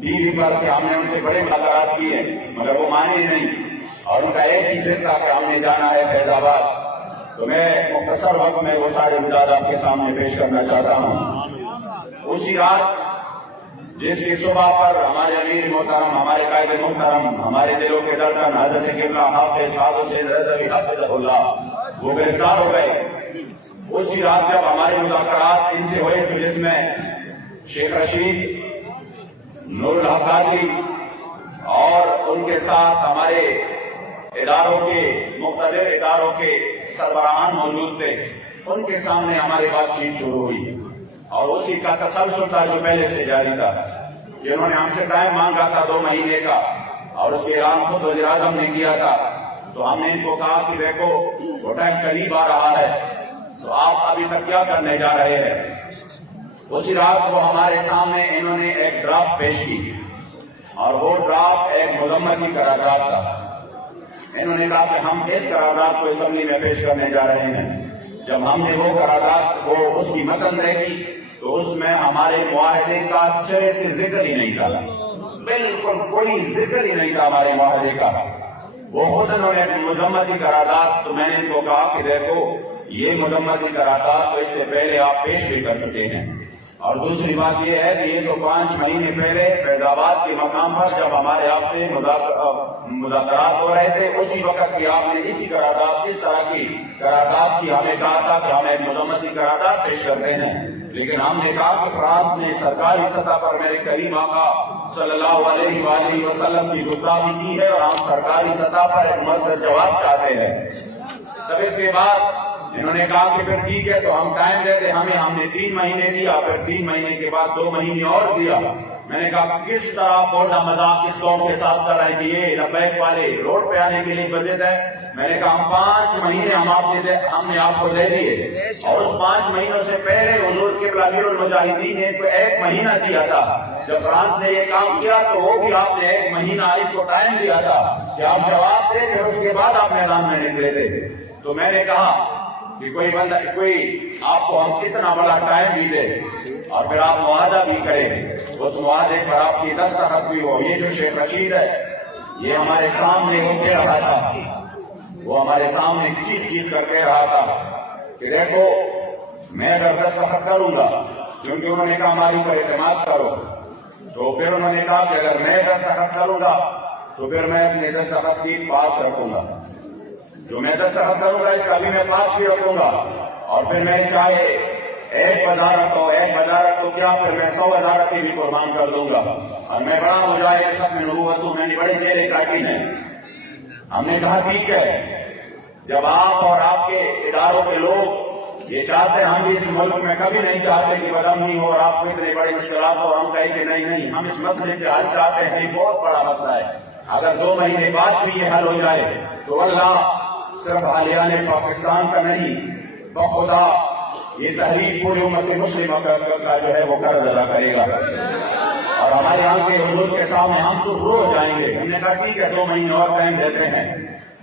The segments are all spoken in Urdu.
ٹی وی پر کہ ہم نے ان سے بڑے مذاکرات کیے مگر وہ مانے نہیں، اور ان کا ایک ہی ضد تھا کہ ہم نے جانا ہے فیض آباد۔ تو میں مختصر وقت میں وہ سارے امداد آپ کے سامنے پیش کرنا چاہتا ہوں۔ اسی رات جس کی صبح پر ہمارے امیر محترم، ہمارے قائد محترم، ہمارے دلوں کے دھڑکن حضرت قبلہ حافظ سعد حسین رضوی حفظہ اللہ وہ گرفتار ہو گئے، اسی رات جب ہمارے مذاکرات ان سے ہوئے تو جس میں شیخ رشید، نور الحق قادری اور ان کے ساتھ ہمارے اداروں کے مختلف اداروں کے سربراہان موجود تھے، ان کے سامنے ہماری بات چیت شروع ہوئی اور اسی کا تسلسل تھا جو پہلے سے جاری تھا۔ جنہوں نے ہم سے ٹائم مانگا تھا 2 مہینے کا اور اس کے اعلان خود وزیر اعظم نے کیا تھا، تو ہم نے ان کو کہا کہ دیکھو وہ ٹائم قریب آ رہا ہے تو آپ ابھی تک کیا کرنے جا رہے ہیں۔ اسی رات وہ ہمارے سامنے انہوں نے ایک ڈرافٹ پیش کی اور وہ ڈرافٹ ایک مذمت کی قرارداد تھا۔ انہوں نے کہا کہ ہم اس قرارداد کو اسمبلی میں پیش کرنے جا رہے ہیں۔ جب ہم نے وہ قرارداد کو اس کی متن دیکھی تو اس میں ہمارے معاہدے کا سرے سے ذکر ہی نہیں تھا، بالکل کوئی ذکر ہی نہیں تھا ہمارے معاہدے کا۔ وہ خود انہوں نے مذمتی قرارداد، تو میں نے ان کو کہا کہ دیکھو یہ مذمتی قرارداد تو اس سے پہلے آپ پیش بھی کر چکے ہیں، اور دوسری بات یہ ہے کہ یہ تو 5 مہینے پہلے فیض آباد کے مقام پر جب ہمارے آپ سے مذاکرات ہو رہے تھے اسی وقت کی آپ نے اسی قرارداد، اس طرح کی قرارداد کی ہمیں کہا تھا کہ ہم ایک مذمتی قرارداد پیش کرتے ہیں، لیکن ہم نے کہا کہ فرانس نے سرکاری سطح پر میرے کریم آقا صلی اللہ علیہ وآلہ وسلم کی گستاخی کی ہے اور ہم سرکاری سطح پر ایک مؤثر جواب چاہتے ہیں۔ تب اس کے بعد انہوں نے کہا کہ پھر ٹھیک ہے تو ہم ٹائم دیتے ہمیں، ہم نے 3 مہینے دیا، پھر 3 مہینے کے بعد 2 مہینے اور دیا۔ میں نے کہا کس طرح بولنا مذاق اس قوم کے ساتھ کر رہے ہیں کہ یہ لبیک والے روڈ پہ آنے کے لیے بجٹ ہے۔ میں نے کہا ہم 5 مہینے ہم نے آپ کو دے دیے، اور اس 5 مہینوں سے پہلے حضور قبلہ امیر المجاہدین نے 1 مہینہ دیا تھا۔ جب فرانس نے یہ کام کیا تو وہ بھی آپ نے 1 مہینہ آپ کو ٹائم دیا تھا کہ آپ جواب دیں، پھر اس کے بعد آپ میدان میں نکلے تھے۔ تو میں نے کہا کہ کوئی آپ کو ہم کتنا بڑا ٹائم بھی دے اور پھر آپ معاہدہ بھی کریں، اس معاہدے پر آپ کی دستخط بھی ہو۔ یہ جو شیخ رشید ہے یہ ہمارے سامنے وہ کہہ رہا تھا، وہ ہمارے سامنے چیخ کر کہہ رہا تھا کہ دیکھو میں اگر دستخط کروں گا، کیونکہ انہوں نے کہا ہماری پر اعتماد کرو، تو پھر انہوں نے کہا کہ اگر میں دستخط کروں گا تو پھر میں اپنے دستخط کی پاس رکھوں گا، جو میں دستخط کروں گا اس کا بھی میں پاس بھی رکھوں گا، اور پھر میں چاہے 1 وزارت تو کیا پھر میں 100 وزارتیں بھی قربان کر دوں گا، اور میں بڑا مجاہد ختم نبوت ہوں، میں نے بڑے چہرے کاٹین ہیں۔ ہم نے کہا ٹھیک ہے، جب آپ اور آپ کے اداروں کے لوگ یہ چاہتے ہیں، ہم بھی اس ملک میں کبھی نہیں چاہتے کہ بدامنی ہو اور آپ کو اتنے بڑے مشکلات ہو، ہم کہیں کہ نہیں ہم اس مسئلے کے حل چاہتے ہیں، یہ بہت بڑا مسئلہ ہے، اگر 2 مہینے بعد بھی یہ حل ہو جائے تو اللہ صرف اہلیان پاکستان کا نہیں بخدا یہ تحریک پوری امت مسلمہ کا جو ہے وہ قرض ادا کرے گا، اور ہمارے یہاں کے حضور کے سامنے ہم سرخرو ہو جائیں گے۔ ہم نے کہا ٹھیک ہے 2 مہینے اور ٹائم دیتے ہیں۔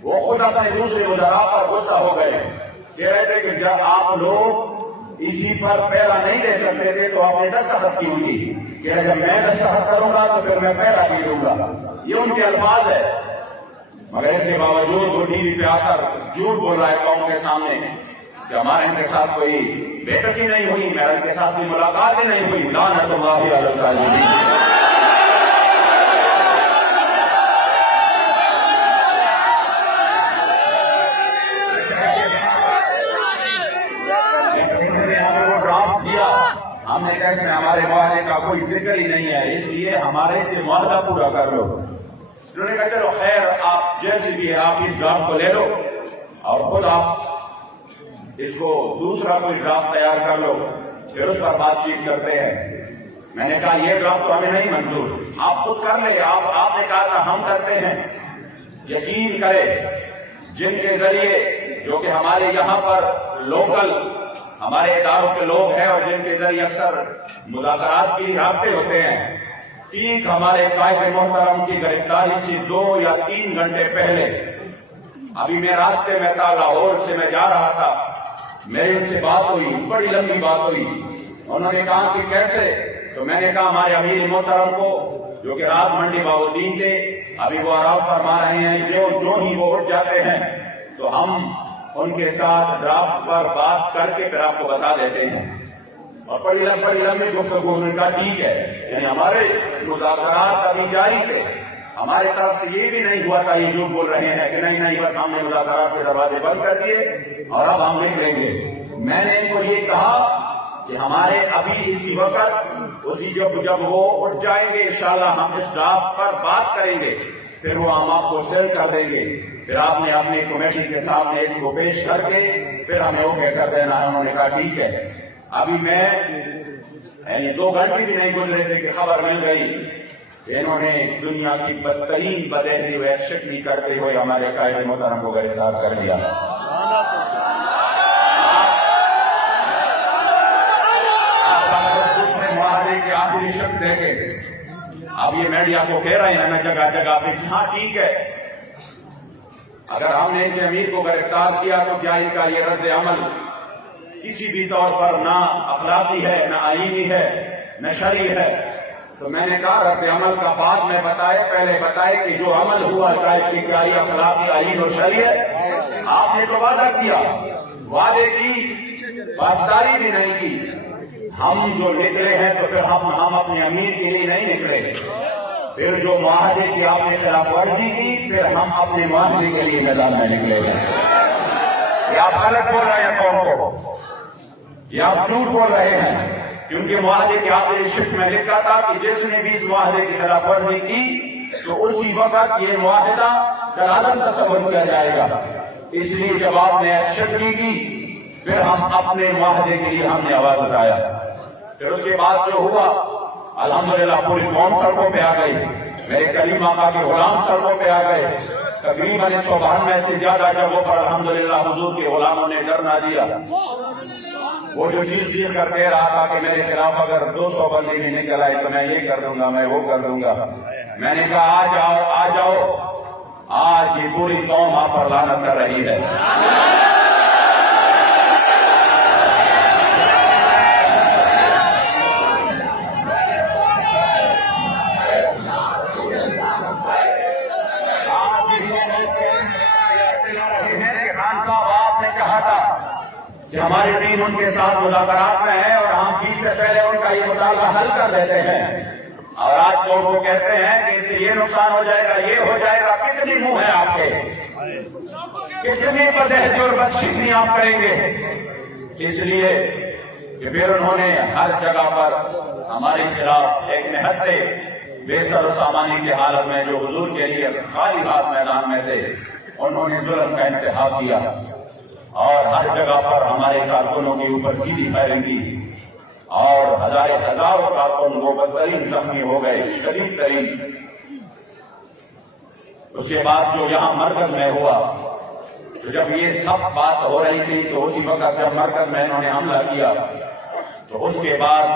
وہ خود اپنے دوسرے وزراء پر غصہ ہو گئے، کہہ رہے تھے کہ جب آپ لوگ اسی پر پیرا نہیں دے سکتے تھے تو آپ نے دستخط کی ہوئی، کہ جب میں دستخط کروں گا تو پھر میں پیرا بھی دوں گا، یہ ان کے الفاظ ہے۔ مگر اس کے باوجود وہ ٹی وی پہ آ کر جھوٹ بول رہا ہے قوم کے سامنے کہ ہمارے ان کے ساتھ کوئی بیٹھک ہی نہیں ہوئی، میرا ان کے ساتھ کوئی ملاقات ہی نہیں ہوئی۔ لعنت اللہ علی الکاذبین۔ ہم نے کہا اس میں ہمارے معاہدے کا کوئی ذکر ہی نہیں ہے، اس لیے ہمارے سے معاہدہ پورا کر لو۔ انہوں نے کہا چلو خیر آپ جیسی بھی ہے آپ اس ڈرافٹ کو لے لو اور خود آپ اس کو دوسرا کوئی ڈرافٹ تیار کر لو، پھر اس پر بات چیت کرتے ہیں۔ میں نے کہا یہ ڈرافٹ تو ہمیں نہیں منظور، آپ خود کر لیں، آپ نے کہا تھا ہم کرتے ہیں۔ یقین کرے جن کے ذریعے جو کہ ہمارے یہاں پر لوکل ہمارے اداروں کے لوگ ہیں اور جن کے ذریعے اکثر مذاکرات کے رابطے ہوتے ہیں، ٹھیک ہمارے قائد محترم کی گرفتاری سے 2 یا 3 گھنٹے پہلے ابھی میں راستے میں تھا، لاہور سے میں جا رہا تھا، میری ان سے بات ہوئی، بڑی لمبی بات ہوئی۔ انہوں نے کہا کہ کیسے تو میں نے کہا ہمارے امیر محترم کو جو کہ رات منڈی بہاؤالدین تھے، ابھی وہ آرام فرما رہے ہیں، جو ہی وہ اٹھ جاتے ہیں تو ہم ان کے ساتھ ڈرافٹ پر بات کر کے پھر آپ کو بتا دیتے ہیں۔ اور بڑی لمبی گفتگو ان کا ٹھیک ہے، یعنی ہمارے مذاکرات ابھی جاری تھے، ہمارے طرف سے یہ بھی نہیں ہوا تھا یہ جھوٹ بول رہے ہیں کہ نہیں بس ہم نے مذاکرات کے دروازے بند کر دیے اور اب ہم نکلیں گے۔ میں نے ان کو یہ کہا کہ ہمارے ابھی اسی وقت جب وہ اٹھ جائیں گے انشاءاللہ ہم اس ڈرافٹ پر بات کریں گے، پھر وہ ہم آپ کو سیل کر دیں گے، پھر آپ نے اپنی کمیٹی کے سامنے اس کو پیش کر کے پھر ہمیں اوکے کر دینا ہے۔ انہوں نے کہا ٹھیک ہے۔ ابھی میں یعنی 2 گھنٹے بھی نہیں گزرے تھے کہ خبر مل گئی کہ انہوں نے دنیا کی بدترین بدہنی وحشتنی کرتے ہوئے ہمارے قائد محترم کو گرفتار کر دیا۔ معاہدے کے آخری شرط دیکھے، اب یہ میڈیا کو کہہ رہے ہیں نا جگہ جگہ پہ، ہاں ٹھیک ہے، اگر ہم نے ان کے امیر کو گرفتار کیا تو کیا ان کا یہ رد عمل کسی بھی طور پر نہ اخلاقی ہے، نہ آئینی ہے، نہ شرعی ہے؟ تو میں نے کہا رد عمل کا بعد میں پہلے بتائے کہ جو عمل ہوا چاہے کہ کیا یہ اخلاقی، آئین اور شرعی ہے؟ آپ نے تو وعدہ کیا، وعدے کی پاسداری بھی نہیں کی۔ ہم جو نکلے ہیں تو پھر ہم اپنے امیر کے لیے نہیں نکلے، پھر جو معاہدے کی آپ نے خلاف ورزی کی پھر ہم اپنے معاہدے کے لیے میدان میں نکلے گا۔ یہ آپ غلط بول رہے ہیں قوم کو، یہ آپ جھوٹ بول رہے ہیں، کیونکہ معاہدے کے آخری شرط میں لکھا تھا کہ جس نے بھی اس معاہدے کی خلاف ورزی کی تو اسی وقت یہ معاہدہ جلالن تصور کیا جائے گا۔ اس لیے جب آپ نے ایکشن کی پھر ہم اپنے معاہدے کے لیے ہم نے آواز اٹھایا۔ پھر اس کے بعد جو ہوا الحمدللہ پوری قوم سڑکوں پہ آ گئی، میرے کریم آقا کے غلام سڑکوں پہ آ گئے، تقریباً 192 سے زیادہ جگہوں پر الحمدللہ حضور کے غلاموں نے دھرنا دیا۔ وہ جو چیخ کر کہہ رہا تھا کہ میرے خلاف اگر 200 بندے بھی نکل آئے تو میں یہ کر دوں گا، میں وہ کر دوں گا، میں نے کہا آ جاؤ، آج یہ پوری قوم آپ پر لعنت کر رہی ہے۔ کہ ہماری ٹیم ان کے ساتھ مذاکرات میں ہے اور ہم 20 سے پہلے ان کا یہ مطالبہ حل کر دیتے ہیں، اور آج تو وہ کہتے ہیں کہ اس سے یہ نقصان ہو جائے گا، یہ ہو جائے گا۔ کتنی منہ ہے آپ کے، کتنی بدہضی اور بدشکلی آپ کریں گے؟ اس لیے کہ پھر انہوں نے ہر جگہ پر ہمارے خلاف ایک نہتے بے سر و سامانی کی حالت میں جو حضور کے لیے خالی ہاتھ میدان میں تھے، انہوں نے ظلم کا انتہا کیا اور ہر جگہ پر ہمارے کارکنوں کے اوپر سیدھی فائرنگ کی، اور ہزاروں کارکن وہ بدترین زخمی ہو گئے، شدید ترین۔ اس کے بعد جو یہاں مرکز میں ہوا، تو جب یہ سب بات ہو رہی تھی تو اسی وقت جب مرکز میں انہوں نے حملہ کیا تو اس کے بعد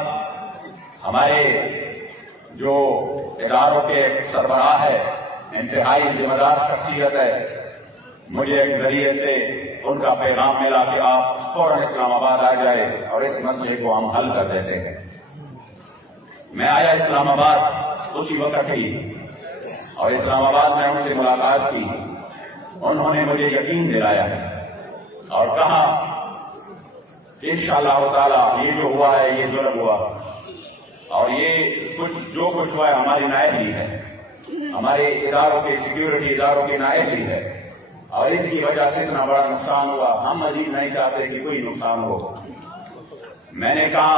ہمارے جو اداروں کے سربراہ ہے، انتہائی ذمہ دار شخصیت ہے، مجھے ایک ذریعے سے ان کا پیغام ملا کہ آپ فوراً اسلام آباد آ جائے اور اس مسئلے کو ہم حل کر دیتے ہیں۔ میں آیا اسلام آباد اسی وقت ہی، اور اسلام آباد میں ان سے ملاقات کی۔ انہوں نے مجھے یقین دلایا اور کہا کہ انشاءاللہ تعالی یہ جو ہوا ہے یہ ظلم ہوا، اور یہ جو کچھ ہوا ہے ہماری نائب ہے، ہمارے اداروں کے سیکیورٹی اداروں کی نائب ہے، اور اس کی وجہ سے اتنا بڑا نقصان ہوا، ہم مزید نہیں چاہتے کہ کوئی نقصان ہو۔ میں نے کہا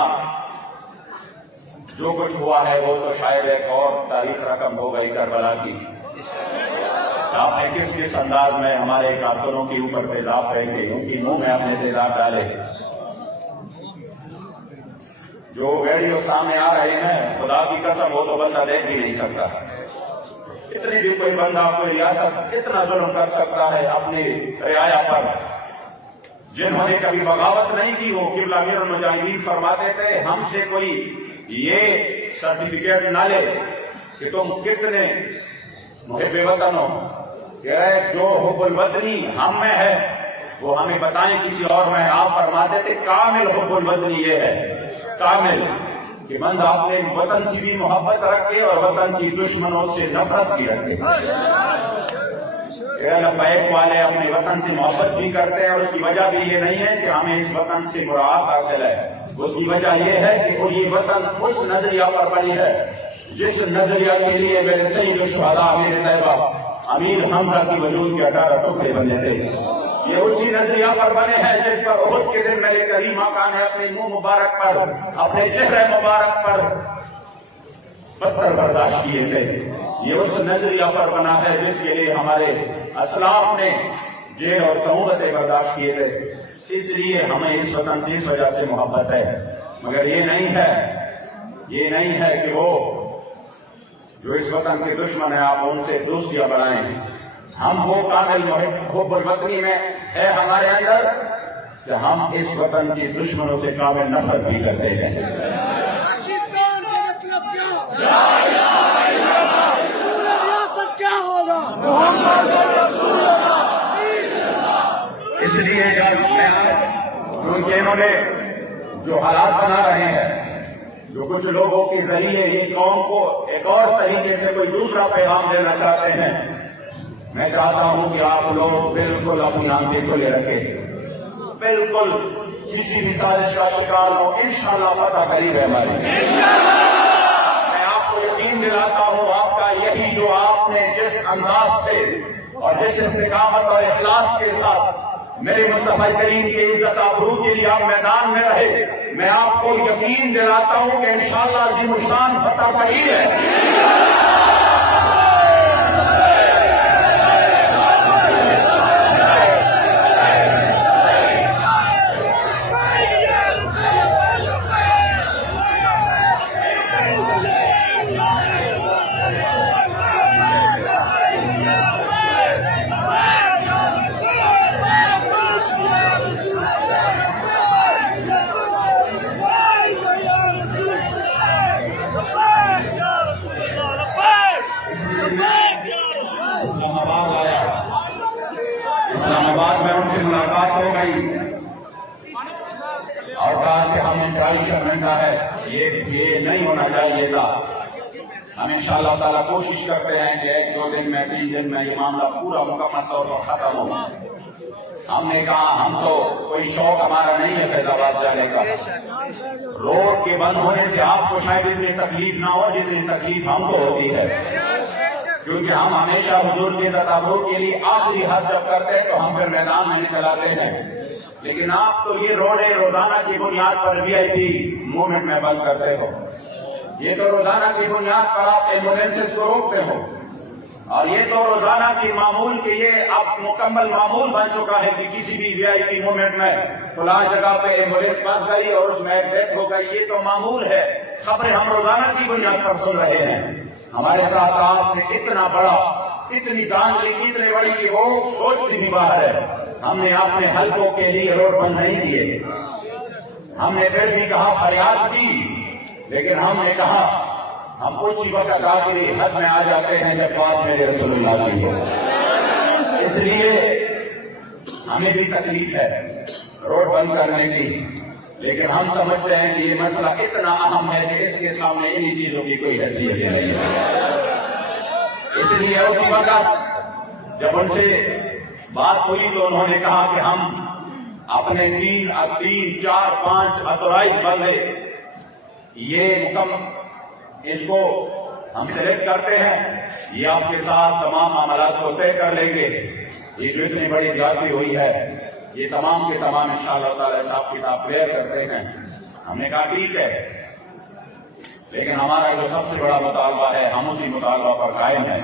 جو کچھ ہوا ہے وہ تو شاید ایک اور تاریخ رقم ہو گئی کربلا کی۔ آپ نے کس انداز میں ہمارے کارکنوں کے اوپر تیزاب پھینکے، ان کی منہ میں اپنے تیزاب ڈالے۔ جو ویڈیو سامنے آ رہے ہیں خدا کی قسم وہ تو بندہ دیکھ بھی نہیں سکتا۔ اتنی بھی کوئی بندہ کوئی ریاست کتنا ظلم کر سکتا ہے اپنی رعایا پر؟ جنہوں نے کبھی بغاوت نہیں کی، وہ قبلہ امیر المجاہدین فرماتے تھے ہم سے کوئی یہ سرٹیفکیٹ نہ لے کہ تم کتنے محب وطن ہو، کہ جو حب الوطنی ہم میں ہے وہ ہمیں بتائیں کسی اور میں۔ آپ فرماتے تھے کامل حب الوطنی یہ ہے، کامل کہ من آپ نے وطن سے بھی محبت رکھے اور وطن کی دشمنوں سے نفرت بھی رکھے. لبیک والے اپنے وطن سے محبت بھی کرتے ہیں اور اس کی وجہ بھی یہ نہیں ہے کہ ہمیں اس وطن سے مراعات حاصل ہے. اس کی وجہ یہ ہے کہ یہ وطن اس نظریہ پر بنی ہے جس نظریہ کے لیے میرے سید الشہداء امیر طیبہ امیر حمزہ کی وجود کے 18 ٹکڑے بنے تھے. یہ اسی نظریہ پر بنے ہیں جس پر احد کے دن میرے کریم آقا نے اپنے منہ مبارک پر اپنے چہرے مبارک پر پتھر برداشت کیے تھے. یہ اس نظریہ پر بنا ہے جس کے لیے ہمارے اسلاف نے جیل اور صعوبتیں برداشت کیے تھے. اس لیے ہمیں اس وطن سے اس وجہ سے محبت ہے. مگر یہ نہیں ہے کہ وہ جو اس وطن کے دشمن ہیں آپ ان سے دوستیاں بڑھائیں. ہم وہ کامل حب الوطنی میں ہے ہمارے اندر کہ ہم اس وطن کے دشمنوں سے کامل نفرت بھی کرتے ہیں. اس لیے کیونکہ انہوں نے جو حالات بنا رہے ہیں, جو کچھ لوگوں کے ذریعے یہ قوم کو ایک اور طریقے سے کوئی دوسرا پیغام دینا چاہتے ہیں, میں چاہتا ہوں کہ آپ لوگ بالکل اپنی آنکھیں کھلے رکھیں, بالکل کسی بھی سازش کا شکار ہو. انشاءاللہ فتح قریب ہے ہماری. میں آپ کو یقین دلاتا ہوں آپ کا یہی جو آپ نے جس انداز سے اور جس استقامت اور اخلاص کے ساتھ میرے مصطفیٰ کریم کی عزت آبرو کے لیے آپ میدان میں رہے, میں آپ کو یقین دلاتا ہوں کہ انشاءاللہ عظیم الشان فتح قریب ہے. اسلام آباد میں ان سے ملاقات ہو گئی اور کہا کہ ہم نے ٹرائی کرنا ہے, یہ نہیں ہونا چاہیے تھا. ہم انشاءاللہ تعالیٰ کوشش کرتے ہیں کہ 1-2 دن میں 3 دن میں یہ معاملہ پورا مکمل طور پر ختم ہو. ہم نے کہا ہم تو کوئی شوق ہمارا نہیں ہے فیض آباد جانے کا. روڈ کے بند ہونے سے آپ کو شاید اتنی تکلیف نہ ہو جتنی تکلیف ہم کو ہوتی ہے, کیونکہ ہم ہمیشہ حضور کے عزت آبرو کے لیے آخری حد جب کرتے ہیں تو ہم پھر میدان میں نکل آتے ہیں. لیکن آپ تو یہ روڈیں روزانہ کی بنیاد پر VIP موومنٹ میں بند کرتے ہو. یہ تو روزانہ کی بنیاد پر آپ ایمبولینسز کو روکتے ہو, اور یہ تو روزانہ کی معمول کے یہ اب مکمل معمول بن چکا ہے کہ کسی بھی VIP موومنٹ میں فلاں جگہ پہ ایمبولینس پھنس گئی اور اس میں ڈیتھ ہو گئی. یہ تو معمول ہے, خبریں ہم روزانہ کی بنیاد پر سن رہے ہیں. ہمارے ساتھ آپ نے اتنا بڑا اتنی دان لی, اتنے بڑی کہ وہ سوچ سے بھی باہر ہے. ہم نے اپنے حلقوں کے لیے روڈ بند نہیں کیے. ہم نے پھر بھی کہا فریاد کی, لیکن ہم نے کہا ہم اسی وقت آخری حد میں آ جاتے ہیں جب بات میرے رسول اللہ کی ہو. اس لیے ہمیں بھی تکلیف ہے روڈ بند کرنے کی, لیکن ہم سمجھتے ہیں کہ یہ مسئلہ اتنا اہم ہے کہ اس کے سامنے انہی چیزوں کی کوئی حیثیت نہیں ہے. اس لیے اسی وقت جب ان سے بات ہوئی تو انہوں نے کہا کہ ہم اپنے 3, 4, 5 اتورائز بندے یہ اس کو ہم سلیکٹ کرتے ہیں, یہ آپ کے ساتھ تمام معاملات کو طے کر لیں گے. یہ جو اتنی بڑی زیادتی ہوئی ہے یہ تمام کے تمام انشاءاللہ تعالی حساب کتاب کلیئر کرتے ہیں. ہم نے کہا ٹھیک ہے, لیکن ہمارا جو سب سے بڑا مطالبہ ہے ہم اسی مطالبہ پر قائم ہیں.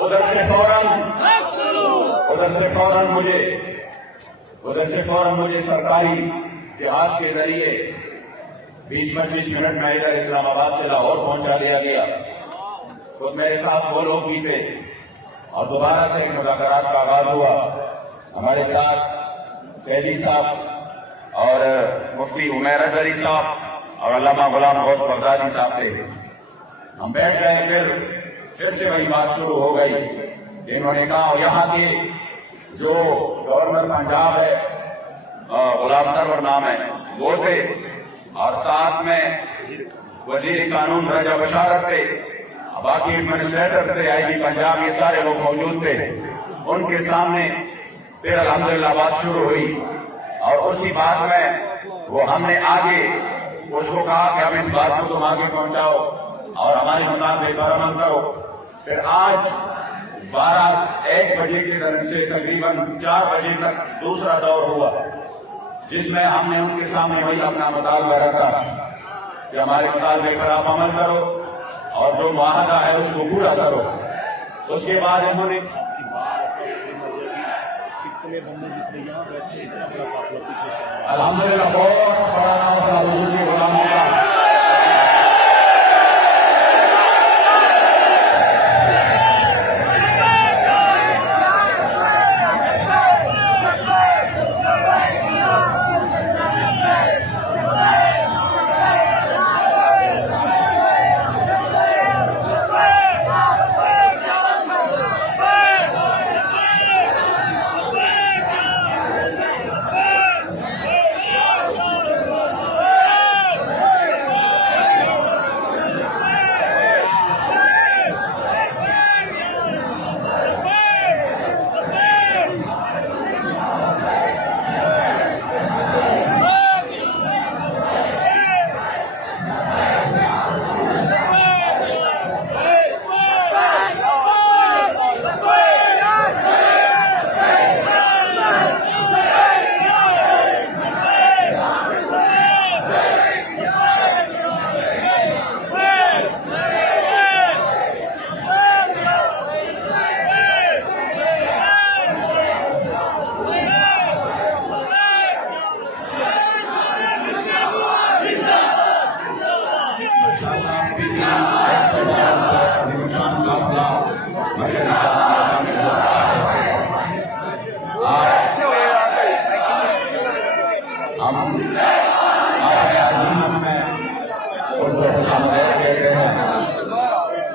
ادھر سے فوراً مجھے سرکاری جہاز کے ذریعے 20-25 منٹ میں ادھر اسلام آباد سے لاہور پہنچا دیا گیا. خود میرے ساتھ وہ لوگ بھی تھے اور دوبارہ سے مذاکرات کا آغاز ہوا. ہمارے ساتھ فیضی صاحب اور مفتی عمیر اظہری صاحب اور علامہ غلام غوث بغدادی صاحب تھے. ہم بیٹھ گئے, پھر سے وہی بات شروع ہو گئی. انہوں نے کہا یہاں کے جو گورنر پنجاب ہے غلام سرور نام ہے, وہ تھے اور ساتھ میں وزیر قانون رجا بشارت تھے، باقی ایڈمنسٹریٹر تھے، آئی جی پنجاب، یہ سارے لوگ موجود تھے. ان کے سامنے پھر الحمدللہ بات شروع ہوئی اور اسی بات میں وہ ہم نے آگے اس کو کہا کہ اب اس بات کو تم آگے پہنچاؤ اور ہمارے مطابق پر عمل کرو. پھر آج 1 بجے کے درمیان سے تقریباً 4 بجے تک دوسرا دور ہوا، جس میں ہم نے ان کے سامنے وہی اپنا مطالبہ رکھا کہ ہمارے مطالبے پر آپ عمل کرو اور جو معاہدہ ہے اس کو پورا کرو. اس کے بعد انہوں نے الحمدللہ بہت بڑا حوصلہ حضور کے غلاموں کا.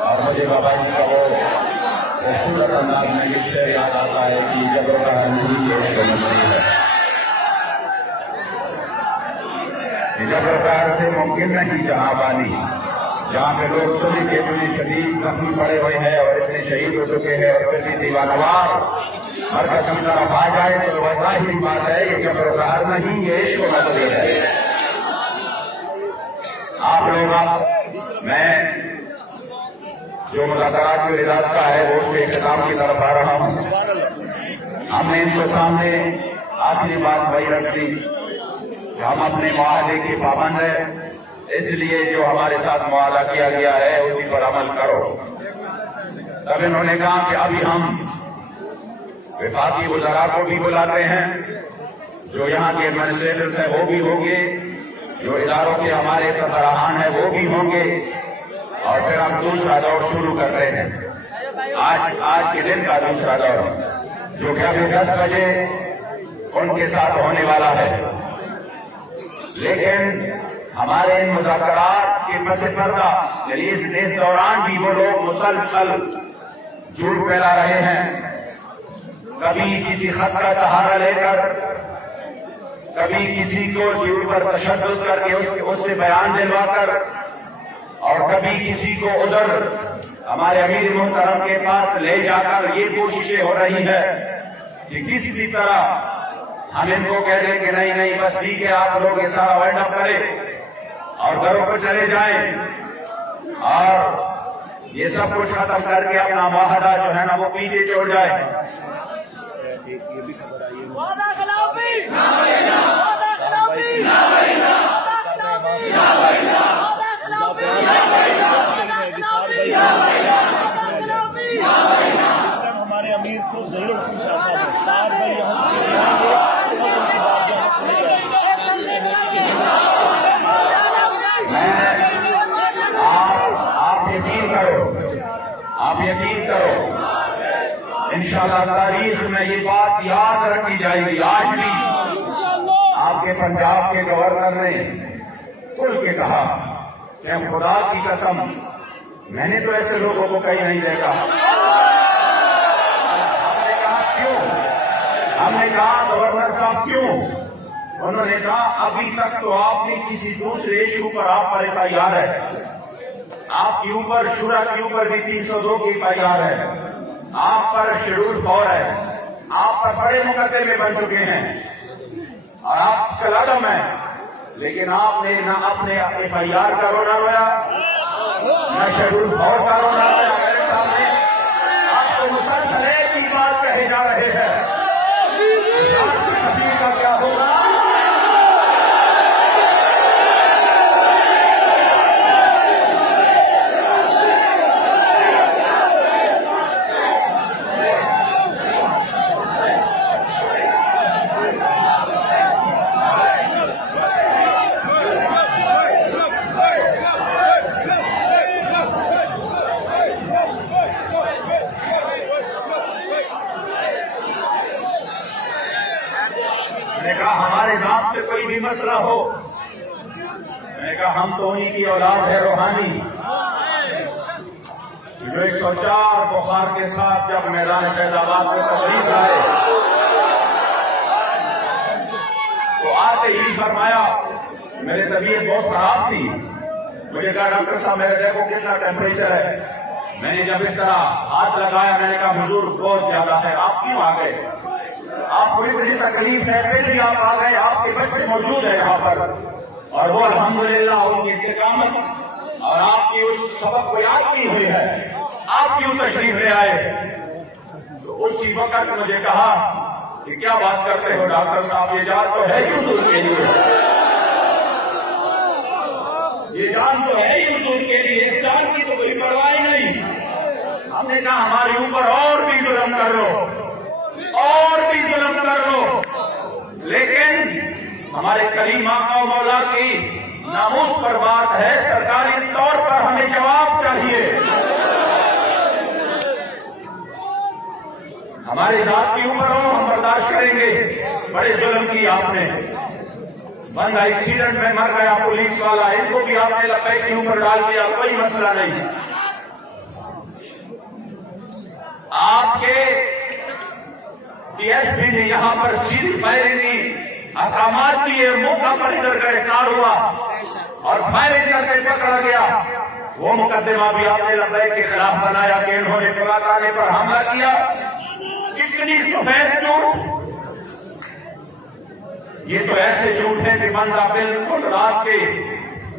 اور مجھے بابا جی کا وہ خوبصورت انداز میں یہ شعر یاد آتا ہے کہ جب نہیں جب سے ممکن نہیں جہاں بانی، جہاں پہ لوگ سنی کے اتنی شدید زخمی پڑے ہوئے ہیں اور اتنے شہید ہو چکے ہیں اور اتنی دیوانوار ہر قسم طرف آ جائے تو ویسا ہی بات ہے یہ جب روزگار نہیں، یہ عشق و نظر ہے. آپ لوگ میں جو مذاکرات کی ہدایت کا ہے وہ اس کے اختتام کی طرف آ رہا ہوں. ہم نے ان کے سامنے آخری بات وہی رکھ دی کہ ہم اپنے معاہدے کے پابند ہیں، اس لیے جو ہمارے ساتھ معاہدہ کیا گیا ہے اسی پر عمل کرو. تب انہوں نے کہا کہ ابھی ہم وفاقی وزراء کو بھی بلاتے ہیں، جو یہاں کے ایڈمنسٹریٹرز ہیں وہ بھی ہوں گے، جو اداروں کے ہمارے سربراہان ہیں وہ بھی ہوں گے، اور پھر ہم دوسرا دور شروع کرتے ہیں. آج کے دن کا دوسرا دور جو کہ ابھی 10 بجے ان کے ساتھ ہونے والا ہے. لیکن ہمارے ان مذاکرات کے پس پردہ یعنی اس دوران بھی وہ لوگ مسلسل جھوٹ پھیلا رہے ہیں، کبھی کسی خط کا سہارا لے کر، کبھی کسی کو جھوٹ پر تشدد کر کے اس سے بیان دلوا کر، اور کبھی کسی کو ادھر ہمارے امیر محترم کے پاس لے جا کر یہ کوششیں ہو رہی ہے کہ کسی طرح ہم ان کو کہہ دیں کہ نہیں بس ٹھیک ہے آپ لوگ یہ سارا وائنڈ اپ کریں اور گھروں پر چلے جائیں اور یہ سب کچھ ختم کر کے اپنا معاہدہ جو ہے نا وہ پیچھے چھوڑ جائے. ہمارے امیر صرف ضرور آپ یقین کرو انشاءاللہ تاریخ میں یہ بات یاد رکھی جائے گی. آج بھی آپ کے پنجاب کے گورنر نے کھل کے کہا کہ خدا کی قسم میں نے تو ایسے لوگوں کو کہیں نہیں دیکھا. ہم نے کہا گورنر صاحب کیوں؟ انہوں نے کہا ابھی تک تو آپ نے کسی دوسرے ایشو پر آپ پر FIR ہے، آپ کے اوپر شورا کے اوپر بھی 302 کی FIR ہے، آپ پر شیڈول 4 ہے، آپ پر بڑے مقدمے بن چکے ہیں اور آپ کلادم ہیں، لیکن آپ نے نہ اپنے FIR کا رونا رویا نہ شیڈول 4 کا رونا رویا۔ میرے سامنے آپ کو مسلسل ایک ہی بات کہے جا رہے ہیں، آج کی تقریر کا کیا ہوگا؟ میں نے کہا ہمارے ذات سے کوئی بھی مسئلہ ہو، میں نے کہا ہم تو انہی کی اولاد ہے روحانی، جو 104 بخار کے ساتھ جب میدان فیض آباد میں تشریف لائے تو آتے ہی فرمایا، میری طبیعت بہت خراب تھی، مجھے کہا ڈاکٹر صاحب میرے دیکھو کتنا ٹیمپریچر ہے، میں نے جب اس طرح ہاتھ لگایا میں نے کہا حضور بہت زیادہ ہے، آپ کیوں آ گئے؟ آپ بڑی بڑی تکلیف ہے پھر بھی آپ آ گئے، آپ کے بچے موجود ہیں یہاں پر اور وہ الحمدللہ ان کی استقامت اور آپ کی اس سبق کو یاد کی ہوئی ہے، آپ کیوں تشریف لے آئے؟ تو اسی وقت مجھے کہا کہ کیا بات کرتے ہو ڈاکٹر صاحب، یہ جان تو ہے ہی حضور کے لیے، یہ جان تو ہے ہی حضور کے لیے، اس جان کی تو کوئی پرواہ نہیں۔ ہم نے کہا ہمارے اوپر اور بھی ظلم کر لو، اور بھی ظلم کر لو، لیکن ہمارے کریم آقا و مولا کی ناموس پر بات ہے، سرکاری طور پر ہمیں جواب چاہیے۔ ہمارے ذات کے اوپر ہو ہم برداشت کریں گے، بڑے ظلم کی آپ نے، بندہ ایکسیڈنٹ میں مر گیا پولیس والا، ان کو بھی آپ نے لپیٹ کے اوپر ڈال دیا، کوئی مسئلہ نہیں۔ آپ کے DSP نے یہاں پر سیدھی فائرنگ کی، احکامات کیے، موقع پر ادھر گرفتار ہوا اور فائرنگ کر کے پکڑا گیا۔ وہ مقدمہ بھی آپ نے لبیک کے خلاف بنایا کہ انہوں نے فلاں تانے پر حملہ کیا۔ کتنی سفید جھوٹ، یہ تو ایسے جھوٹ ہے کہ بندہ بالکل رات کے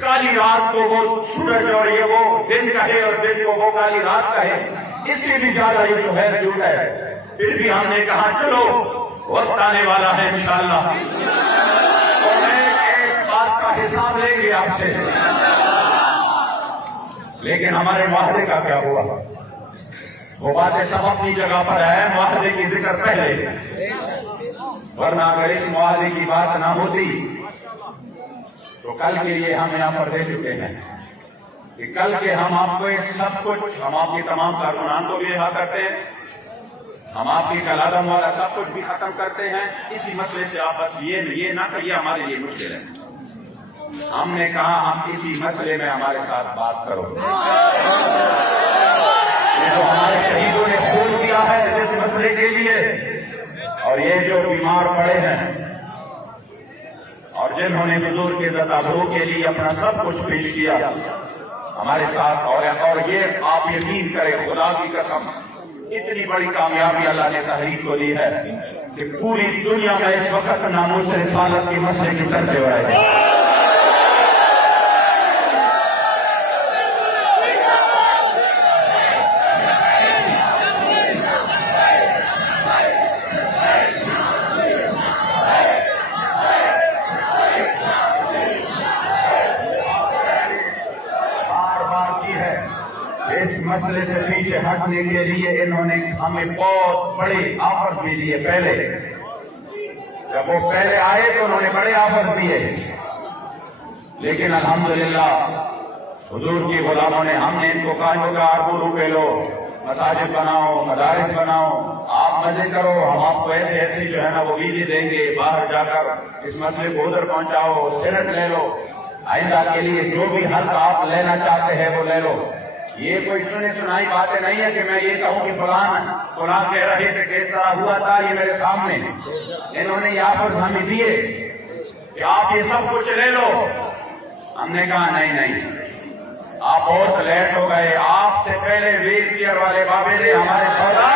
کالی رات کو وہ سورج اور یہ وہ دن کہے اور دن کو وہ کالی رات کہے، اس سے بھی زیادہ یہ سفید جھوٹ ہے۔ پھر بھی ہم نے کہا چلو وقت آنے والا ہے انشاءاللہ تو میں ایک بات کا حساب لیں گے آپ سے، لیکن ہمارے معاہدے کا کیا ہوا؟ وہ باتیں سب اپنی جگہ پر ہے، معاہدے کی ذکر پہلے، ورنہ اگر اس معاہدے کی بات نہ ہوتی تو کل کے لیے ہم یہاں پر دے چکے ہیں کہ کل کے ہم آپ کو سب کچھ، ہم آپ کی تمام کارکنان کو بھی رہا کرتے ہیں، ہم آپ کی کلادم والا سب کچھ بھی ختم کرتے ہیں، اسی مسئلے سے آپ بس یہ نہ کریے ہمارے لیے مشکل ہے۔ ہم نے کہا ہم اسی مسئلے میں ہمارے ساتھ بات کرو، یہ جو ہمارے شہیدوں نے خون دیا ہے اس مسئلے کے لیے، اور یہ جو بیمار پڑے ہیں اور جنہوں نے حضور کے ذاتِ کے لیے اپنا سب کچھ پیش کیا ہمارے ساتھ، اور یہ آپ یقین کریں خدا کی قسم اتنی بڑی کامیابی اللہ نے تحریک کو دی ہے کہ پوری دنیا میں اس وقت ناموس رسالت کے مسئلے کی طرف ہو رہے ہیں۔ اس مسئلے سے پیچھے ہٹنے کے لیے انہوں نے ہمیں بہت بڑے آفر بھی دیے۔ پہلے جب وہ پہلے آئے تو انہوں نے بڑے آفر دیے، لیکن الحمدللہ حضور کی غلاموں نے، ہم نے ان کو کہا کہ اربوں روپے لو، مساجد بناؤ، مدارس بناؤ، آپ مزے کرو، ہم آپ کو ایسے ایسے جو ہے نا وہ ویزے دیں گے، باہر جا کر اس مسئلے کو ادھر پہنچاؤ، سینٹ لے لو، آئندہ کے لیے جو بھی حق آپ لینا چاہتے ہیں وہ لے لو۔ یہ کوئی سنی سنائی باتیں نہیں ہے کہ میں یہ کہوں کہ فلاں کہہ رہے تھے کہ اس طرح ہوا تھا، یہ میرے سامنے انہوں نے یہ آفر ہمیں دیے، کہ آپ یہ سب کچھ لے لو. ہم نے کہا نہیں، آپ بہت لیٹ ہو گئے. آپ سے پہلے ویر پیئر والے بابے نے ہمارے سودا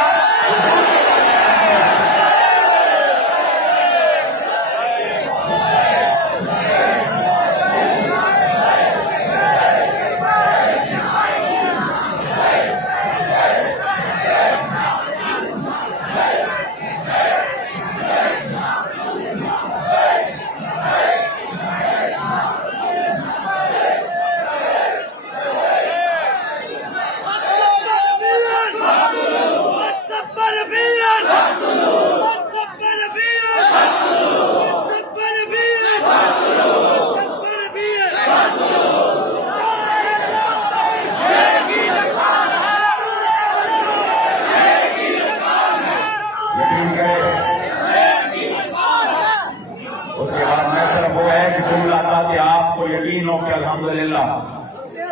یقین ہو کہ الحمدللہ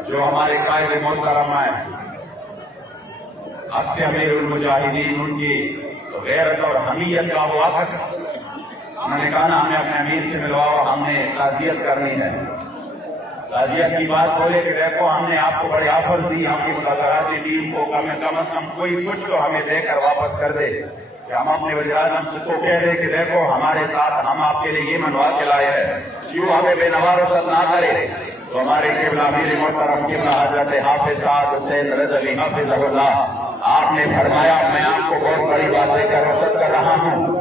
جو ہمارے قائد محترم ہیں عکس امیر المجاہدین ان کی غیرت اور حمیت کا وہ عکس انہوں نے کہا نا ہمیں اپنے امیر سے ملواؤ، ہم نے تعزیت کرنی ہے. تعزیت کی بات بولے کہ دیکھو ہم نے آپ کو بڑے آفر دی، ہم کی مذاکرات دین کو کم از کم کوئی کچھ تو ہمیں دے کر واپس کر دے کہ ہم اپنے وزیر اعظم سے تو کہہ دیں کہ دیکھو ہمارے ساتھ ہم آپ کے لیے یہ منوا کے لائے ہیں، کیوں ہمیں بے نوا رخصت نہ کرے. تو ہمارے قبلہ امیر محترم قبلہ حضرت حافظ صاحب حسین رضوی حافظہ اللہ، آپ نے فرمایا میں آپ کو بہت بڑی بات دے کر رخصت کر رہا ہوں،